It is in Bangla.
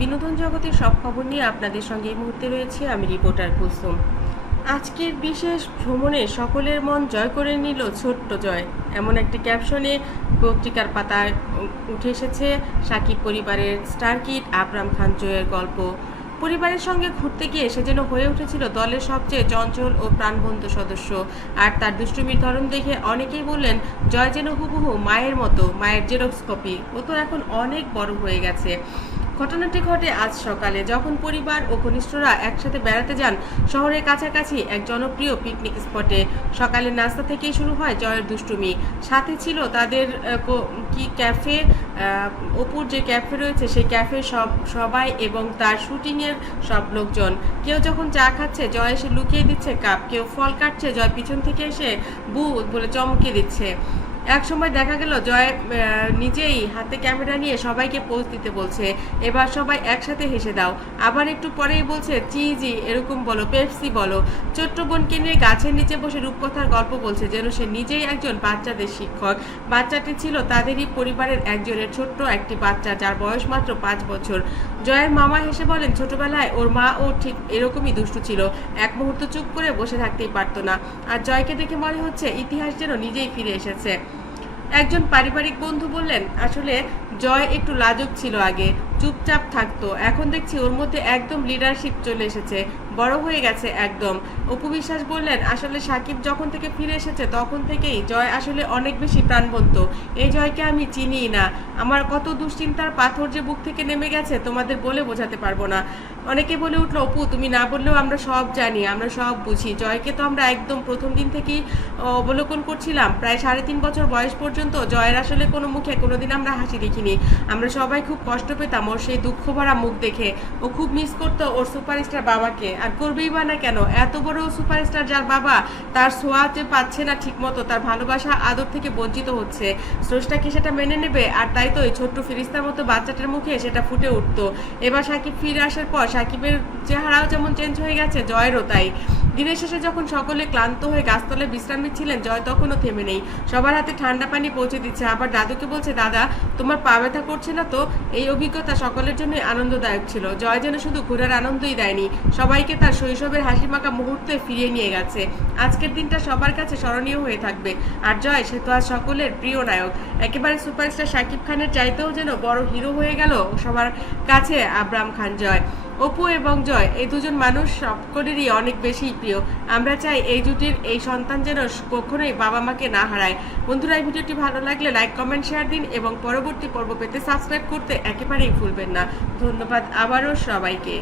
বিনোদন জগতের সব খবর নিয়ে আপনাদের সঙ্গে এই মুহূর্তে রয়েছে আমি রিপোর্টার কুলসুম। আজকের বিশেষ ভ্রমণে সকলের মন জয় করে নিল ছোট্ট জয়। এমন একটি ক্যাপশনে পত্রিকার পাতায় উঠে এসেছে সাকিব পরিবারের স্টার কিড আবরাম খান জয়ের গল্প। পরিবারের সঙ্গে ঘুরতে গিয়ে সে যেন হয়ে উঠেছিল দলের সবচেয়ে চঞ্চল ও প্রাণবন্ত সদস্য। আর তার দুষ্টুমির ধরন দেখে অনেকেই বললেন, জয় যেন হুবহু মায়ের মতো, মায়ের জেরক্স কপি ও তো এখন অনেক বড় হয়ে গেছে। ঘটনাটি ঘটে আজ সকালে। যখন পরিবার ও ঘনিষ্ঠরা একসাথে বেড়াতে যান, শহরের কাছাকাছি এক জনপ্রিয় পিকনিক স্পটে সকালে নাস্তা থেকেই শুরু হয় জয়ের দুষ্টুমি। সাথে ছিল তাদের কো- ক্যাফে অপুর যে ক্যাফে রয়েছে, সেই ক্যাফে সব, সবাই এবং তার শুটিংয়ের সব লোকজন। কেউ যখন চা খাচ্ছে, জয় এসে লুকিয়ে দিচ্ছে কাপ। কেউ ফল কাটছে, জয় পিছন থেকে এসে বু বলে চমকে দিচ্ছে। এক সময় দেখা গেল, জয় নিজেই হাতে ক্যামেরা নিয়ে সবাইকে পোজ দিতে বলছে, এবার সবাই একসাথে হেসে দাও। আবার একটু পরেই বলছে চিজি এরকম বলো পেপসি বলো। ছোট্ট বোনকে নিয়ে গাছের নিচে বসে রূপকথার গল্প বলছে, যেন সে নিজেই একজন বাচ্চাদের শিক্ষক। বাচ্চাটি ছিল তাদেরই পরিবারের একজনের ছোট্ট একটি বাচ্চা, যার বয়স মাত্র পাঁচ বছর। জয়ের মামা হেসে বলেন, ছোটবেলায় ওর মা ও ঠিক এরকমই দুষ্টু ছিল, এক মুহূর্ত চুপ করে বসে থাকতেই পারতো না। আর জয়কে দেখে মনে হচ্ছে, ইতিহাস যেন নিজেই ফিরে এসেছে। একজন পারিবারিক বন্ধু বললেন আসলে জয় একটু লাজক ছিল আগে। চুপচাপ থাকতো। এখন দেখছি ওর মধ্যে একদম লিডারশিপ চলে এসেছে। বড় হয়ে গেছে একদম। অপু বিশ্বাস বললেন, আসলে সাকিব যখন থেকে ফিরে এসেছে, তখন থেকেই জয় আসলে অনেক বেশি প্রাণবন্ত। এই জয়কে আমি চিনিই না। আমার কত দুশ্চিন্তার পাথর যে বুক থেকে নেমে গেছে, তোমাদের বলে বোঝাতে পারব না। অনেকে বলে উঠল, অপু, তুমি না বললেও আমরা সব জানি, আমরা সব বুঝি। জয়কে তো আমরা একদম প্রথম দিন থেকেই অবলোকন করছিলাম। প্রায় সাড়ে তিন বছর বয়স পর্যন্ত জয়ের আসলে কোনো মুখে কোনোদিন আমরা হাসি দেখিনি। আমরা সবাই খুব কষ্ট পেতাম ওর সেই দুঃখ ভরা মুখ দেখে ও খুব মিস করতো ওর সুপারস্টার বাবাকে। আর করবেই বা না কেন, এত বড় সুপারস্টার যার বাবা তার সোয়া যে পাচ্ছে না ঠিকমতো, তার ভালোবাসা আদর থেকে বঞ্চিত হচ্ছে। স্রষ্টা কি সেটা মেনে নেবে? আর তাই তো ওই ছোট্ট ফিরিস্তার মতো বাচ্চাটার মুখে সেটা ফুটে উঠতো। এবার সাকিব ফিরে আসার পর সাকিবের চেহারাও যেমন চেঞ্জ হয়ে গেছে, জয়েরও তাই। দিনের শেষে যখন সকলে ক্লান্ত হয়ে গাছতলায় বিশ্রাম নিচ্ছিলেন জয় তখনও থেমে নেই। সবার হাতে ঠান্ডা পানি পৌঁছে দিচ্ছে। আবার দাদুকে বলছে, দাদা, তোমার পা ব্যথা করছে না তো? এই অভিজ্ঞতা সকলের জন্য আনন্দদায়ক ছিল। জয় যেন শুধু ঘোরার আনন্দই দেয়নি, সবাইকে তার শৈশবের হাসি মুহূর্তে ফিরিয়ে নিয়ে গেছে। আজকের দিনটা সবার কাছে স্মরণীয় হয়ে থাকবে। আর জয়, সে তো আজ সকলের প্রিয় নায়ক। একেবারে সুপারস্টার শাকিব খানের চাইতেও যেন বড় হিরো হয়ে গেল সবার কাছে আবরাম খান জয়। অপু এবং জয়, এই দুজন মানুষ সকলেরই অনেক বেশি প্রিয়। আমরা চাই এই জুটির এই সন্তান যেন কখনোই বাবা মাকে না হারায়। বন্ধুরা, এই ভিডিওটি ভালো লাগলে লাইক কমেন্ট শেয়ার দিন এবং পরবর্তী পর্ব পেতে সাবস্ক্রাইব করতে একেবারেই ভুলবেন না। ধন্যবাদ আবারও সবাইকে।